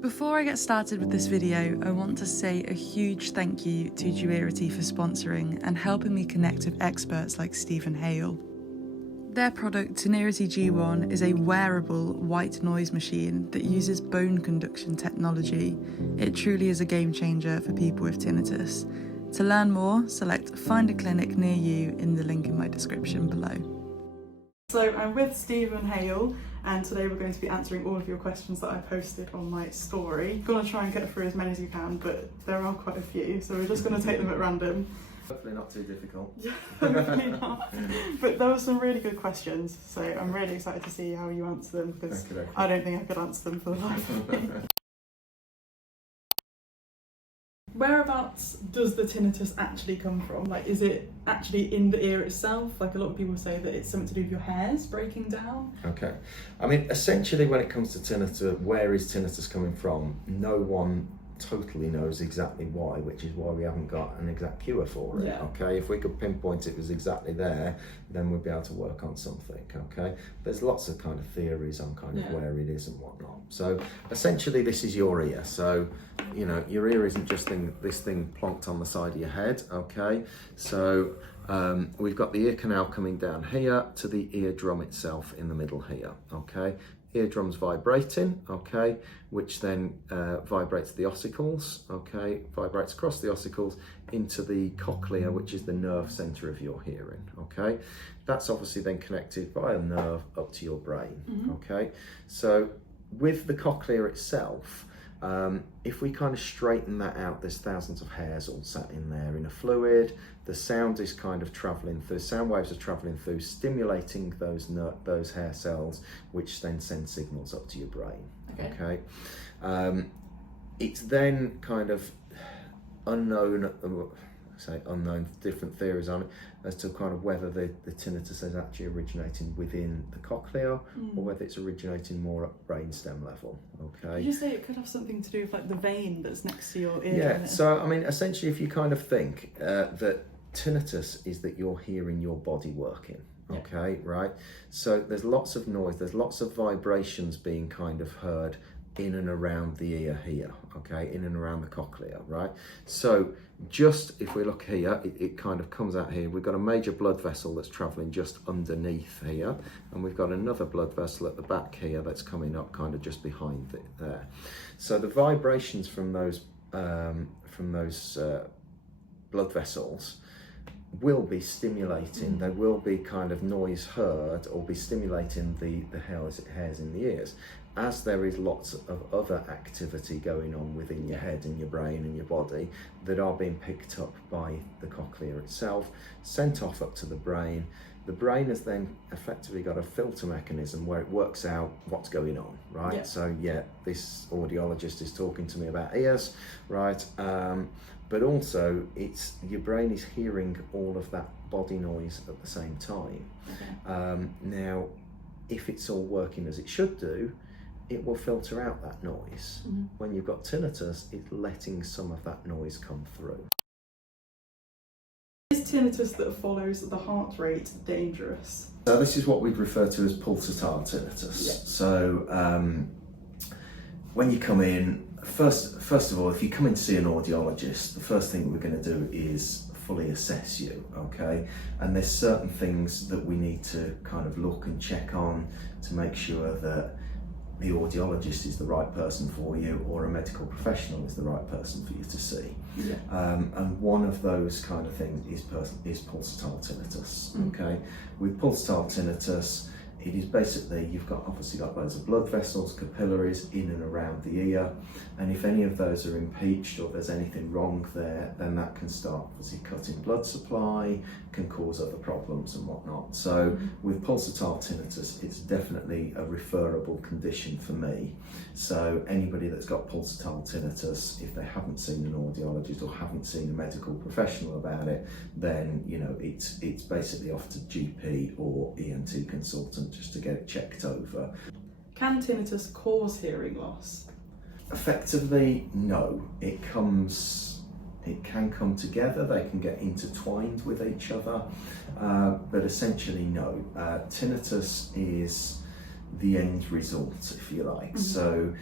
Before I get started with this video, I want to say a huge thank you to Duality for sponsoring and helping me connect with experts like Stephen Hale. Their product, Tinnitus G1, is a wearable white noise machine that uses bone conduction technology. It truly is a game changer for people with tinnitus. To learn more, select Find a Clinic near you in the link in my description below. So I'm with Stephen Hale, and today we're going to be answering all of your questions that I posted on my story. I'm going to try and get through as many as you can, but there are quite a few, so we're just going to take them at random. Hopefully not too difficult. Hopefully not. But there were some really good questions, so I'm really excited to see how you answer them, because I don't think I could answer them for the life of me. Whereabouts does the tinnitus actually come from? Like, is it actually in the ear itself? Like, a lot of people say that it's something to do with your hairs breaking down. Okay. I mean, essentially when it comes to tinnitus, where is tinnitus coming from? No one totally knows exactly why, which is why we haven't got an exact cure for it. Yeah. Okay, if we could pinpoint it was exactly there, then we'd be able to work on something. Okay, there's lots of kind of theories on kind of where it is and whatnot. So essentially this is your ear. So you know, your ear isn't just this thing plonked on the side of your head. Okay, so we've got the ear canal coming down here to the eardrum itself in the middle here. Okay, eardrum's vibrating, okay, which then vibrates the ossicles, okay, vibrates across the ossicles into the cochlea, which is the nerve center of your hearing, okay. That's obviously then connected by a nerve up to your brain, okay. So with the cochlea itself, if we kind of straighten that out, there's thousands of hairs all sat in there in a fluid. The sound is kind of traveling through, sound waves are traveling through, stimulating those hair cells, which then send signals up to your brain. Okay. It's then kind of unknown, different theories on it as to kind of whether the tinnitus is actually originating within the cochlea or whether it's originating more at brainstem level. Okay. Did you say it could have something to do with like the vein that's next to your ear? Yeah. So I mean, essentially, if you kind of think that tinnitus is that you're hearing your body working. Okay, right? So there's lots of noise, there's lots of vibrations being kind of heard in and around the ear here, okay, in and around the cochlea, right? So just if we look here, it kind of comes out here. We've got a major blood vessel that's traveling just underneath here, and we've got another blood vessel at the back here that's coming up kind of just behind it there. So the vibrations from those blood vessels will be stimulating, there will be kind of noise heard or be stimulating the hairs in the ears, as there is lots of other activity going on within your head and your brain and your body that are being picked up by the cochlea itself, sent off up to the brain. The brain has then effectively got a filter mechanism where it works out what's going on, right? Yeah. So yeah, this audiologist is talking to me about ears, right? But also it's your brain is hearing all of that body noise at the same time. Okay. Now, if it's all working as it should do, it will filter out that noise. When you've got tinnitus, it's letting some of that noise come through. Is tinnitus that follows the heart rate dangerous? So this is what we'd refer to as pulsatile tinnitus. Yeah. So when you come in, first of all, if you come in to see an audiologist, the first thing we're going to do is fully assess you, okay? And there's certain things that we need to kind of look and check on to make sure that the audiologist is the right person for you, or a medical professional is the right person for you to see. Yeah. And one of those kind of things is pulsatile tinnitus. Okay, with pulsatile tinnitus, it is basically, you've obviously got loads of blood vessels, capillaries in and around the ear, and if any of those are impeached or there's anything wrong there, then that can start obviously cutting blood supply, can cause other problems and whatnot. So with pulsatile tinnitus, it's definitely a referable condition for me. So anybody that's got pulsatile tinnitus, if they haven't seen an audiologist or haven't seen a medical professional about it, then you know it's basically off to GP or ENT consultant just to get it checked over. Can tinnitus cause hearing loss? Effectively, no. It can come together, they can get intertwined with each other, but essentially no. Tinnitus is the end result, if you like. So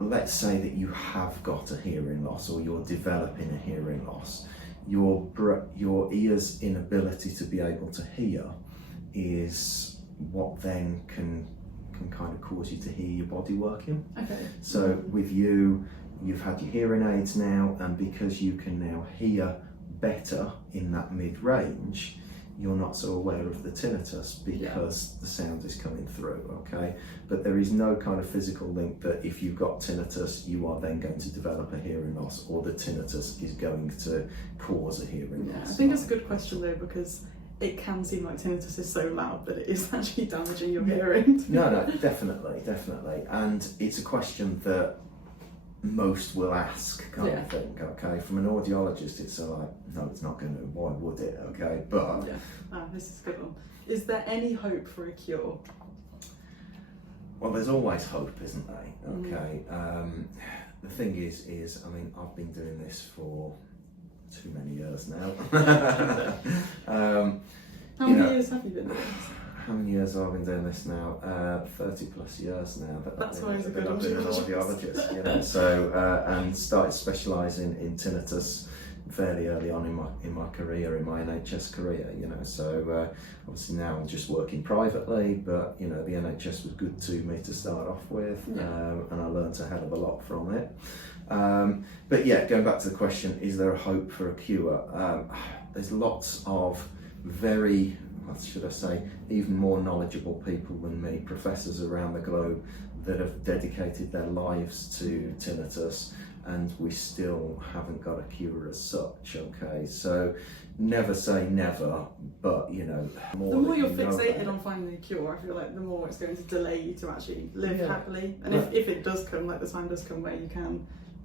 let's say that you have got a hearing loss or you're developing a hearing loss, your ear's inability to be able to hear is what then can kind of cause you to hear your body working. Okay. So with you've had your hearing aids now, and because you can now hear better in that mid-range, you're not so aware of the tinnitus because the sound is coming through, okay? But there is no kind of physical link that if you've got tinnitus, you are then going to develop a hearing loss, or the tinnitus is going to cause a hearing loss. I think it's a good question though, because it can seem like tinnitus is so loud that it is actually damaging your hearing. No, definitely. And it's a question that most will ask, kind of thing, okay? From an audiologist, it's like, no, it's not going to, why would it, okay? But this is a good one. Is there any hope for a cure? Well, there's always hope, isn't there? Okay. The thing is, I mean, I've been doing this for too many years now. How many years have you been doing this? How many years have I been doing this now? 30 plus years now. That's why he's a good I've been an audiologist, you know. So and started specialising in tinnitus fairly early on in my career, in my NHS career, you know. So obviously now I'm just working privately, but you know the NHS was good to me to start off with, and I learned a hell of a lot from it. But yeah, going back to the question, is there a hope for a cure? There's lots of very, what should I say, even more knowledgeable people than me, professors around the globe that have dedicated their lives to tinnitus, and we still haven't got a cure as such, okay? So never say never, but you know, the more you're fixated on finding a cure, I feel like the more it's going to delay you to actually live happily. And if it does come, like the time does come where you can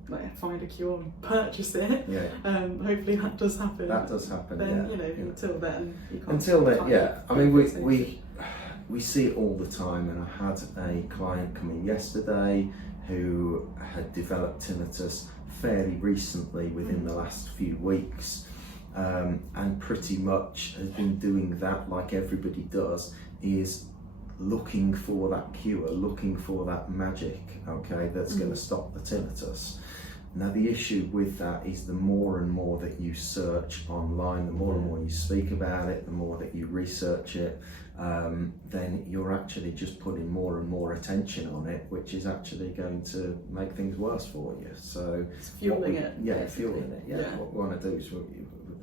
like find a cure and purchase it, hopefully that does happen. That does happen, then, you know, until then, you can't. Until then, I mean, we see it all the time, and I had a client come in yesterday who had developed tinnitus fairly recently, within the last few weeks, and pretty much has been doing that like everybody does, is looking for that cure, looking for that magic, okay, that's going to stop the tinnitus. Now the issue with that is the more and more that you search online, the more and more you speak about it, the more that you research it, then you're actually just putting more and more attention on it, which is actually going to make things worse for you. So it's fueling it. Yeah, fueling it. Yeah. What we want to do is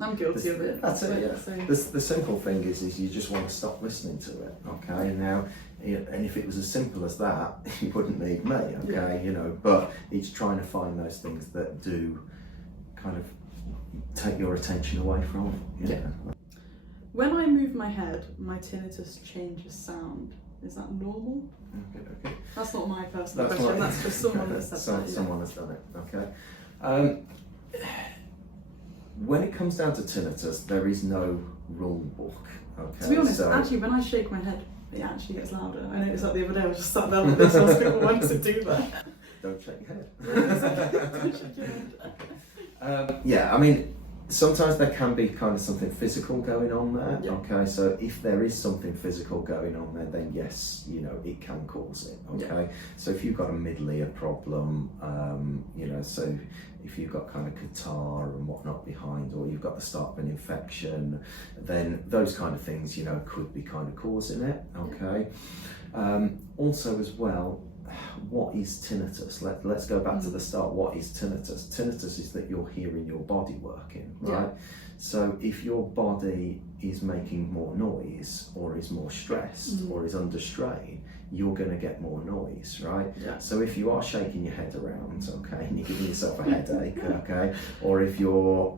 I'm guilty of it. That's it. Yeah. So. The simple thing is you just want to stop listening to it. Okay. Now, and if it was as simple as that, you wouldn't need me. Okay. You know, but it's trying to find those things that do kind of take your attention away from it. You know? When I move my head, my tinnitus changes sound. Is that normal? Okay. That's not my personal question. That's just someone that said that. Someone has done it. Okay. When it comes down to tinnitus, there is no rule book. Okay. To be honest, actually, when I shake my head, it actually gets louder. I noticed that the other day. I was just sat there like this. I was thinking, why does it do that? Don't shake your head. Don't shake your head. Yeah, I mean, sometimes there can be kind of something physical going on there. Yeah. Okay, so if there is something physical going on there, then yes, you know, it can cause it. Okay, yeah. So if you've got a mid-ear problem, you know, so if you've got kind of catarrh and whatnot behind, or you've got the start of an infection, then those kind of things, you know, could be kind of causing it. Okay. Also as well, what is tinnitus? Let's go back to the start. What is tinnitus? Tinnitus is that you're hearing your body working, right? Yeah. So if your body is making more noise, or is more stressed, or is under strain, you're going to get more noise, right? Yeah. So if you are shaking your head around, okay, and you're giving yourself a headache, okay, or if you're,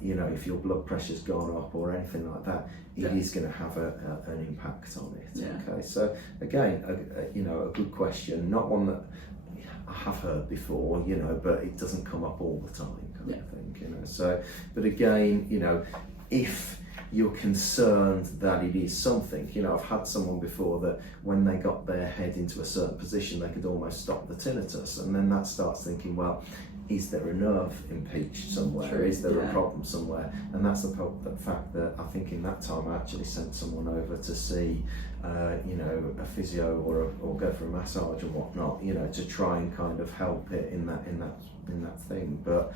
you know, if your blood pressure's gone up or anything like that, it is going to have an impact on it. Yeah. Okay, so again, you know, a good question, not one that I have heard before, you know, but it doesn't come up all the time, kind of thing, you know. So, but again, you know, if you're concerned that it is something, you know, I've had someone before that when they got their head into a certain position, they could almost stop the tinnitus, and then that starts thinking, well, is there a nerve impeached somewhere? True, Is there yeah. a problem somewhere? And that's the fact that I think in that time I actually sent someone over to see, you know, a physio or go for a massage and whatnot, you know, to try and kind of help it in that thing. But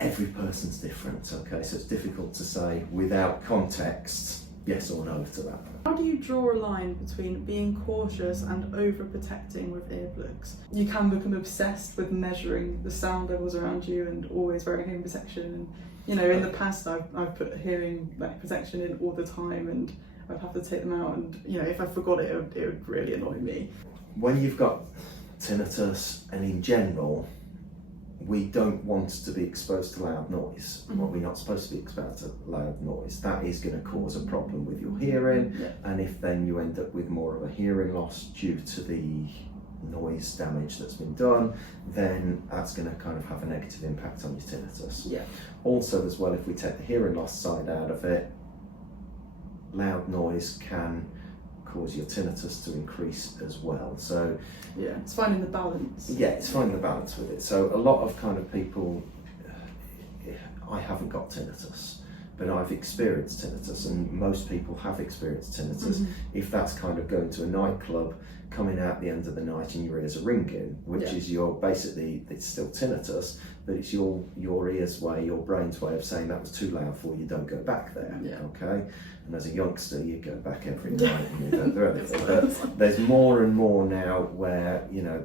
every person's different, okay? So it's difficult to say without context yes or no to that. How do you draw a line between being cautious and overprotecting with earplugs? You can become obsessed with measuring the sound levels around you and always wearing hearing protection. And you know, in the past, I've put hearing protection in all the time, and I'd have to take them out. And you know, if I forgot it, it would really annoy me. When you've got tinnitus, and in general, we don't want to be exposed to loud noise. Mm-hmm. Well, we're not supposed to be exposed to loud noise. That is going to cause a problem with your hearing, Yeah. and if then you end up with more of a hearing loss due to the noise damage that's been done, then that's going to kind of have a negative impact on your tinnitus. Yeah. Also, as well, if we take the hearing loss side out of it, loud noise can cause your tinnitus to increase as well. So yeah, it's finding the balance. Yeah, it's finding the balance with it. So a lot of kind of people, I haven't got tinnitus, but I've experienced tinnitus, and most people have experienced tinnitus. Mm-hmm. If that's kind of going to a nightclub, coming out the end of the night and your ears are ringing, which Yeah. is your, basically, it's still tinnitus, but it's your ear's way, your brain's way of saying that was too loud for you, don't go back there, Yeah. okay? And as a youngster, you go back every night and you don't do anything. But there's more and more now where, you know,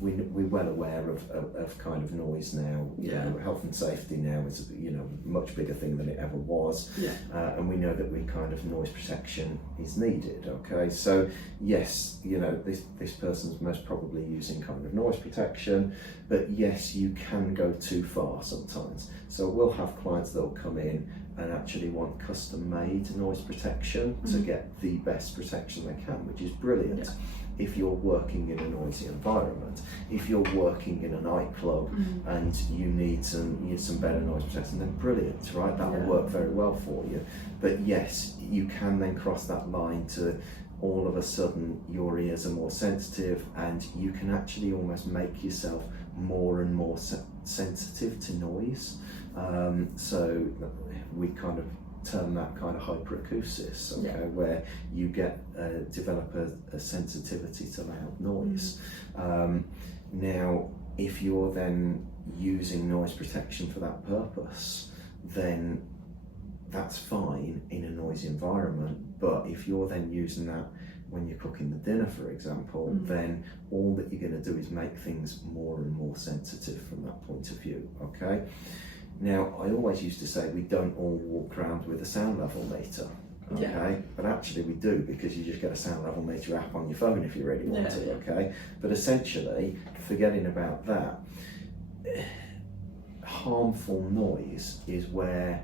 we're well aware of kind of noise now. You Yeah. know, health and safety now is, you know, a much bigger thing than it ever was. Yeah. And we know that kind of noise protection is needed, okay? So yes, you know, this person's most probably using kind of noise protection, but yes, you can go too far sometimes. So we'll have clients that will come in and actually want custom made noise protection to get the best protection they can, which is brilliant. Yeah. If you're working in a noisy environment, if you're working in a nightclub and you need some better noise protection, then brilliant, right? That will work very well for you. But yes, you can then cross that line to all of a sudden your ears are more sensitive, and you can actually almost make yourself more and more sensitive to noise. So we kind of term that kind of hyperacusis, okay, where you develop a sensitivity to loud noise. Now, if you're then using noise protection for that purpose, then that's fine in a noisy environment. But if you're then using that when you're cooking the dinner, for example, then all that you're going to do is make things more and more sensitive from that point of view, okay? Now, I always used to say we don't all walk around with a sound level meter, okay? But actually we do, because you just get a sound level meter app on your phone if you really want to, okay? But essentially, forgetting about that, harmful noise is where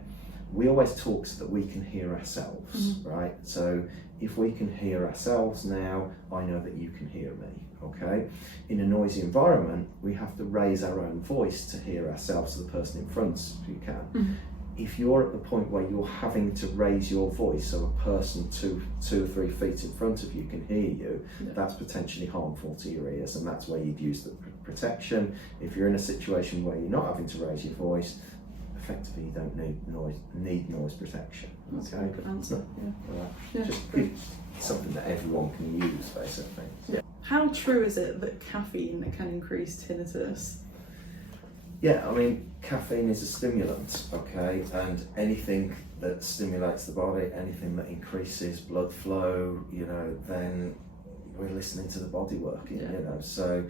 we always talk so that we can hear ourselves, right? So if we can hear ourselves now, I know that you can hear me, okay? In a noisy environment, we have to raise our own voice to hear ourselves, so the person in front of you can. If you're at the point where you're having to raise your voice so a person two or 3 feet in front of you can hear you, that's potentially harmful to your ears, and that's where you'd use the protection. If you're in a situation where you're not having to raise your voice, effectively you don't need noise protection. That's a good answer. Just something that everyone can use, basically. Yeah. How true is it that caffeine can increase tinnitus? Yeah, I mean, caffeine is a stimulant, okay, and anything that stimulates the body, anything that increases blood flow, you know, then we're listening to the body working, you know. So,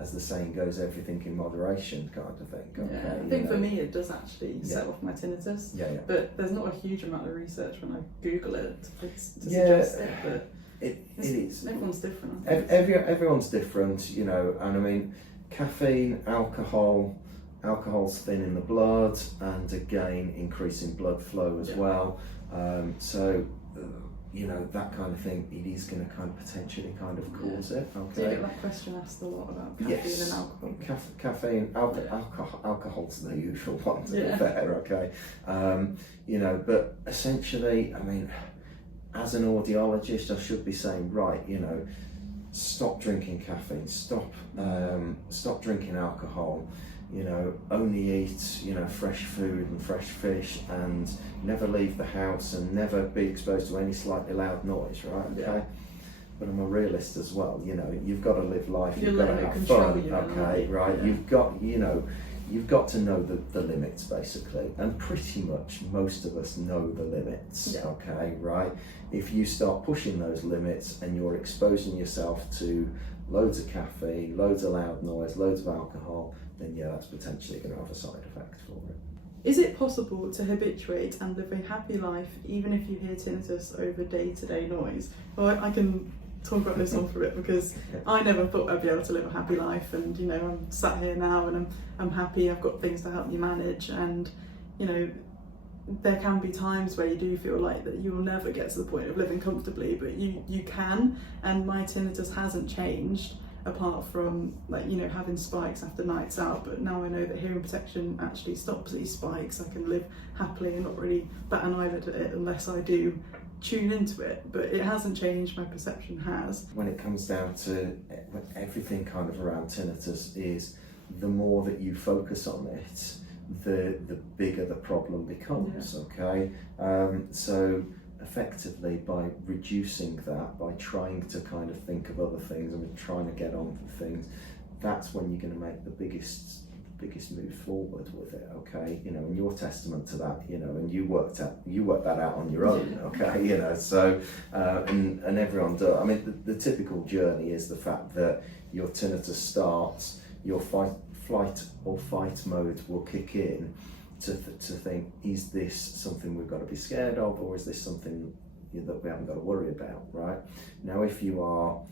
as the saying goes, everything in moderation, kind of thing. Okay, I think for me it does actually set off my tinnitus. But there's not a huge amount of research when I Google it to suggest it. But it is. Everyone's different. Everyone's different, you know, and I mean, caffeine, alcohol's thinning the blood, and again increasing blood flow as well. So you know, that kind of thing, it is going to kind of potentially kind of cause it. Okay. Do you get that question asked a lot about caffeine and alcohol? Caffeine, alcohol's the usual one, to be fair, okay. You know, but essentially, I mean, as an audiologist, I should be saying, right, you know, stop drinking caffeine, stop drinking alcohol, only eat, fresh food and fresh fish, and never leave the house and never be exposed to any slightly loud noise, right? Okay. Yeah. But I'm a realist as well, you've got to live life, you've got to have fun, okay, right? Yeah. You've got to know the limits, basically, and pretty much most of us know the limits, yeah. Okay, right? If you start pushing those limits and you're exposing yourself to loads of caffeine, loads of loud noise, loads of alcohol, then yeah, that's potentially going to have a side effect for it. Is it possible to habituate and live a happy life even if you hear tinnitus over day-to-day noise? Well, I can talk about this one for a bit, because I never thought I'd be able to live a happy life, and I'm sat here now and I'm happy, I've got things to help me manage, and there can be times where you do feel like that you will never get to the point of living comfortably, but you can, and my tinnitus hasn't changed apart from having spikes after nights out. But now I know that hearing protection actually stops these spikes. I can live happily and not really bat an eyelid at it unless I do tune into it, but it hasn't changed, my perception has. When it comes down to everything kind of around tinnitus, is the more that you focus on it, the bigger the problem becomes, yeah. Okay? So effectively, by reducing that, by trying to kind of think of other things and trying to get on with things, that's when you're going to make the biggest move forward with it, okay? And you're testament to that, and you worked that out on your own, okay? So and everyone does. I mean, the typical journey is the fact that your tinnitus starts, your flight or fight mode will kick in to think, is this something we've got to be scared of, or is this something that we haven't got to worry about, right? Now, if you are,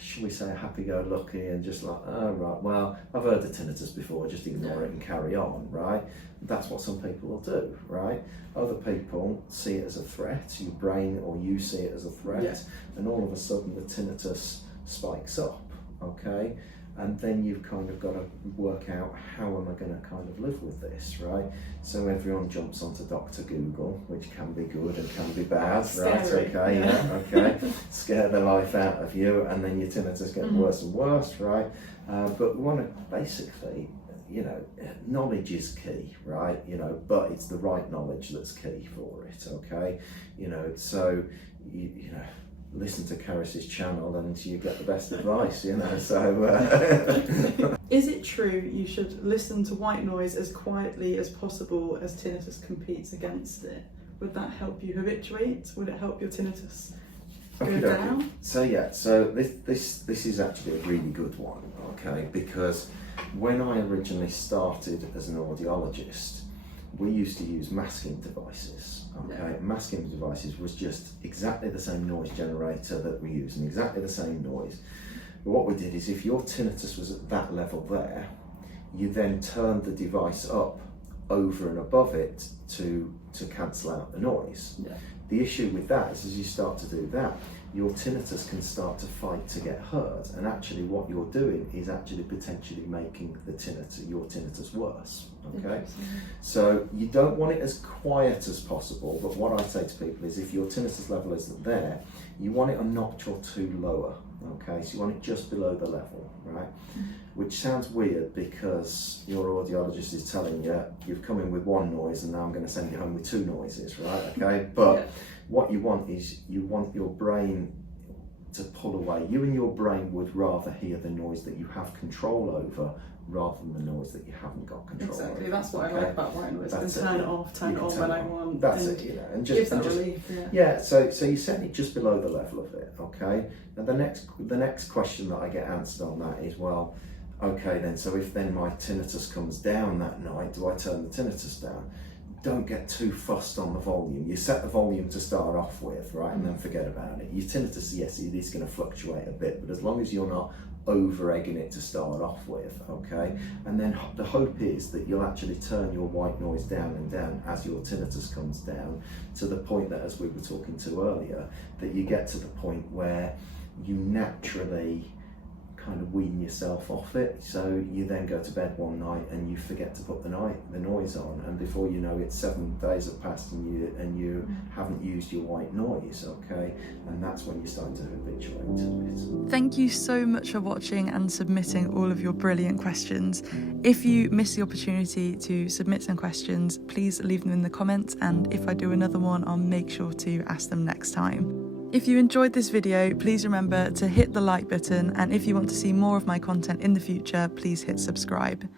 should we say, happy-go-lucky and just like, oh right, well, I've heard the tinnitus before, just ignore it and carry on, right? That's what some people will do, right? Other people see it as a threat, your brain or you see it as a threat, yeah. And all of a sudden the tinnitus spikes up, okay? And then you've kind of got to work out, how am I going to kind of live with this, right? So everyone jumps onto Dr. Google, which can be good and can be bad, right? Okay, yeah, okay. Scare the life out of you, and then your tinnitus gets worse and worse, right? But we want to basically, knowledge is key, right? But it's the right knowledge that's key for it, okay? So listen to Caris's channel and you get the best advice, so. Is it true you should listen to white noise as quietly as possible as tinnitus competes against it? Would that help you habituate? Would it help your tinnitus go down? So this is actually a really good one, okay? Because when I originally started as an audiologist, we used to use masking devices. Okay, yeah. Masking devices was just exactly the same noise generator that we use, and exactly the same noise. But what we did is, if your tinnitus was at that level there, you then turned the device up over and above it to cancel out the noise. Yeah. The issue with that is, as you start to do that, your tinnitus can start to fight to get heard, and actually what you're doing is actually potentially making your tinnitus worse, okay? So you don't want it as quiet as possible, but what I say to people is, if your tinnitus level isn't there, you want it a notch or two lower, okay? So you want it just below the level, right? Which sounds weird, because your audiologist is telling you, you've come in with one noise and now I'm going to send you home with two noises, right? Okay, but yeah. What you want is, you want your brain to pull away. You and your brain would rather hear the noise that you have control over, rather than the noise that you haven't got control over. Exactly, that's what I like about white noise. That's turn it off, turn it on when I want. That's it, and just relief. Yeah. So you set it just below the level of it, okay? Now the next question that I get answered on that is, well, okay then, so if then my tinnitus comes down that night, do I turn the tinnitus down? Don't get too fussed on the volume. You set the volume to start off with, right, and then forget about it. Your tinnitus, yes, it is going to fluctuate a bit, but as long as you're not over-egging it to start off with, okay? And then the hope is that you'll actually turn your white noise down and down as your tinnitus comes down, to the point that, as we were talking to earlier, that you get to the point where you naturally kind of wean yourself off it. So you then go to bed one night and you forget to put the noise on, and before you know it, 7 days have passed and you haven't used your white noise, okay? And that's when you're starting to habituate to it. Thank you so much for watching and submitting all of your brilliant questions. If you missed the opportunity to submit some questions, please leave them in the comments, and if I do another one, I'll make sure to ask them next time. If you enjoyed this video, please remember to hit the like button, and if you want to see more of my content in the future, please hit subscribe.